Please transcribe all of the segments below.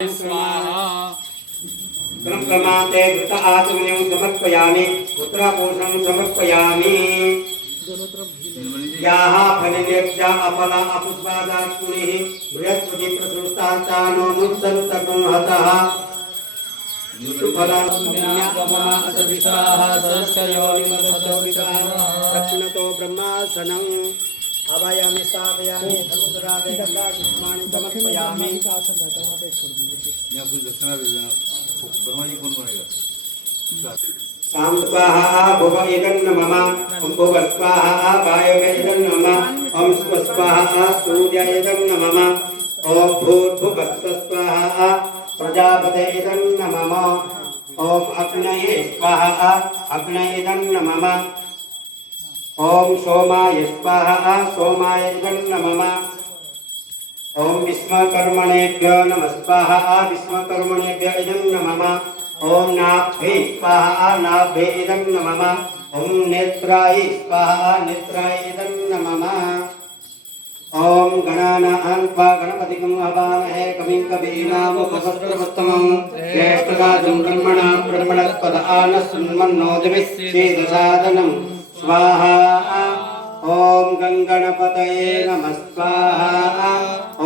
स्वाहा ब्रह्ममाते घृत आचमनीयं समर्पयामि पुत्रपोषं समर्पयामि याः फलिनेभ्यः अपला अपुष्पादात् पुनिः बृहस्पति प्रसृष्टाचानो मुत्सन्तकं हतः दक्षिणतो ब्रह्मासनम् अवयमि स्थापयामि धनुरादे गंगापुष्पाणि समर्पयामि। यहाँ कुछ दक्षिणा दे देना। ब्रह्मा जी कौन बनेगा? साम स्वाहा भुव इदन्न मम ओम भुव स्वाहा वायव इदन्न मम ओम स्व स्वाहा सूर्य इदन्न मम ओम भूर्भुव स्वाहा प्रजापते इदन्न मम ओम अग्नये स्वाहा अग्नये इदन्न मम ओम सोमाय स्वाहा सोमाय इदन्न मम ओम विश्वकर्मणेभ्यो नमः स्वाहा विश्वकर्मणेभ्यो इदन्न मम ओम नाभे स्वाहा नाभे इदन्न मम ओम नेत्राय स्वाहा नेत्राय इदन्न मम ओम गणानां त्वा गणपतिं हवामहे कविं कवीनामुपसर्गवत्तमं ज्येष्ठराजं ब्रह्मणां ब्रह्मणस्पद आनस्सन्मन्नोदिविश्वेदसादनं स्वाहा ओम गंगणपतये नमः स्वाहा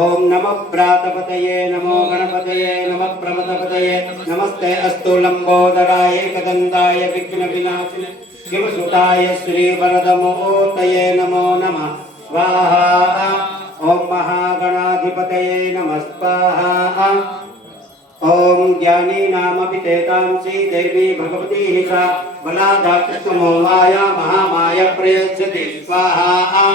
ओम नमः प्रातपतये नमो गणपतये नमः प्रमदपतये नमस्ते अस्तु लंबोदराय एकदंताय विघ्नविनाशिने शिवसुताय श्रीवरदमूर्तये नमो नमः स्वाहा ओम महागणाधिपतये नमः स्वाहा ओम ज्ञानी नामपि तेतांसी देवी भगवती सा बलाधाकृष्णमो माया महामाया प्रयच्छति स्वाहा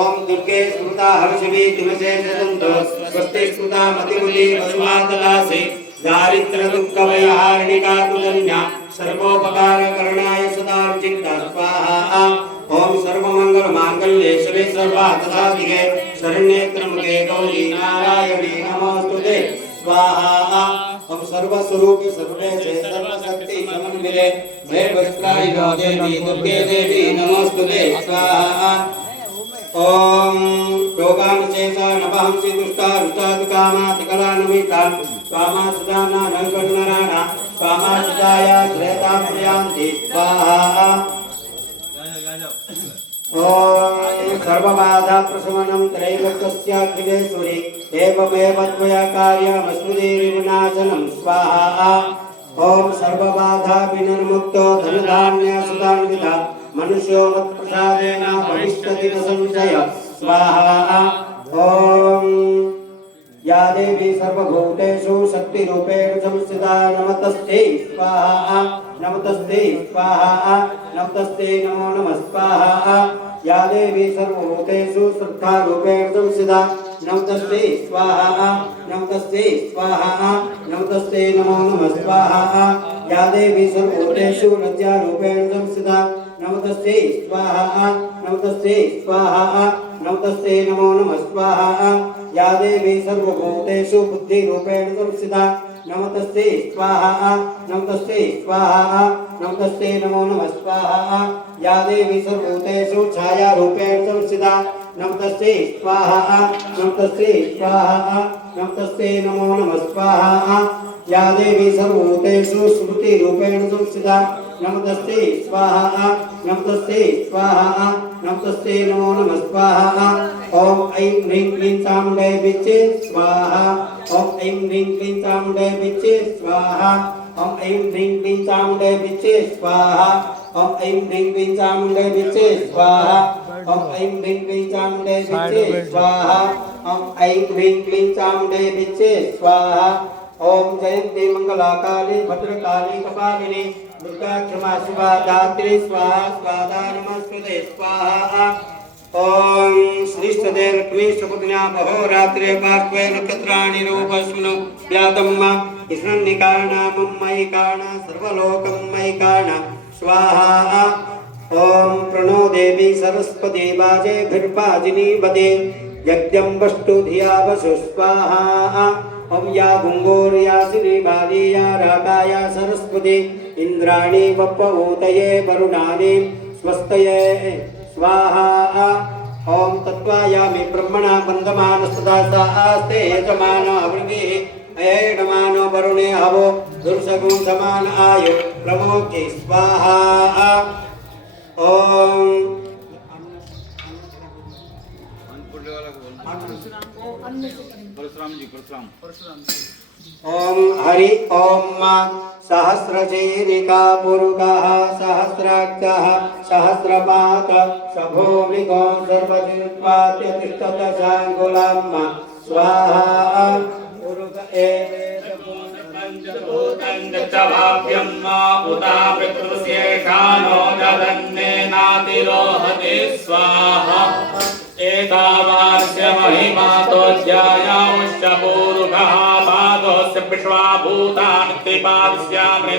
ओम दुर्गे स्मृता हर्षवी तुलसे सदन्तो स्वस्ति स्मृता मतिमुली वसुमातलासे दारिद्र्य दुःख भयहारिणिका तुलन्या सर्वोपकारकरणाय सदार्चिता स्वाहा ओम सर्वमंगल मांगल्ये शिवे सर्वार्थसाधिके शरण्ये त्र्यंबके गौरी नारायणी नमोस्तुते स्वाहा ओम सर्वस्वरूपे सर्वेशे सर्वशक्ति समन्विते हे वस्त्रायुधो देवी दुर्गे देवी नमोस्तुते स्वाहा ओम योगानुशेषा नवहंसि दुष्टा रुचादुकामातिकलानुमिता स्वामा सुदाना नल्कन्नराणा स्वामा सुदाया श्रेता प्रियांति स्वाहा ओम सर्वबाधा प्रशमनं त्रैलोक्यस्याखिलेश्वरी एवमेव त्वया कार्यमस्मृतिर्विनाशनं स्वाहा ओम सर्वबाधा विनिर्मुक्तो धनधान्य सुधान्विता मनुष्यो मत्प्रसादेन भविष्यति न संशय स्वाहा ओम या देवी सर्वभूतेषु शक्तिरूपेण संस्थिता नमस्तस्यै स्वाहा नमस्तस्यै स्वाहा नमस्तस्यै नमो नमः स्वाहा या देवी सर्वभूतेषु श्रद्धारूपेण संस्थिता नमस्तस्यै स्वाहा नमस्तस्यै स्वाहा नमस्तस्यै नमो नमः स्वाहा या देवी सर्वभूतेषु लज्जारूपेण संस्थिता नमस्तस्यै स्वाहा नमस्तस्यै स्वाहा नमस्तस्यै नमो नमः स्वाहा या देवी सर्वभूतेषु बुद्धिरूपेण संस्थिता नमस्तस्यै स्वाहा नमस्तस्यै स्वाहा नमस्तस्यै नमो नमः स्वाहा या देवी सर्वभूतेषु छायारूपेण संस्थिता नमस्तस्यै स्वाहा नमस्तस्यै स्वाहा नमस्तस्यै नमो नमः स्वाहा या देवी सर्वभूतेषु स्मृतिरूपेण संस्थिता नमस्तस्यै स्वाहा नमस्तस्यै स्वाहा नमस्तस्यै नमो नमः स्वाहा ओम ऐं ह्रीं क्लीं चामुण्डे विच्चे स्वाहा ओम ऐं ह्रीं क्लीं चामुण्डे विच्चे स्वाहा ओम ऐं ह्रीं क्लीं चामुण्डे विच्चे स्वाहा ओम ऐं ह्रीं क्लीं चामुण्डे विच्चे स्वाहा ओम ऐं ह्रीं क्लीं चामुण्डे विच्चे स्वाहा ओम ऐं ह्रीं क्लीं चामुण्डे विच्चे स्वाहा ओम जयंती मंगलाकाली भद्रकाली कपालिनी दुर्गा क्षमा शिवा दात्री स्वाहा स्वाहा नमस्ते स्वाहा ओम श्रीष्ठदे लक्ष्मी सुपुत्न्या अहोरात्रे पार्श्वे नक्षत्राणि रूपस्नु व्यातम्म ईश्वरनिकारणा मयि कारण सर्वलोकं मयि कारण स्वाहा ओम प्रणो देवी सरस्वती बाजेभिर्वाजिनी वदे यज्ञं वस्तु धिया वसु स्वाहा ओम या भुंगोर्या श्रीबाली या रागाया सरस्वती इंद्राणी वप्पवूतये वरुणानि स्वस्तये स्वाहा ओम तत्वायामि ब्रह्मणा वन्दमानस्तदा सा आस्ते यजमानो अवृभिः एडमानो वरुणे हवो दुर्सगुं समान आयु प्रमोक्ति स्वाहा ओम परशुराम जी परशुराम ओम हरि ओम सहस्रचीरिका पुरुषः सहस्राक्षः सहस्रपात शभोमिको सर्वजित्वात्यतिष्ठत शाङ्कुलम् स्वाहा पुरुष एतावास्य महिमातो ध्यायामुश्च पूरुषः पादोऽस्य विश्वाभूतानि त्रिपादस्यामृत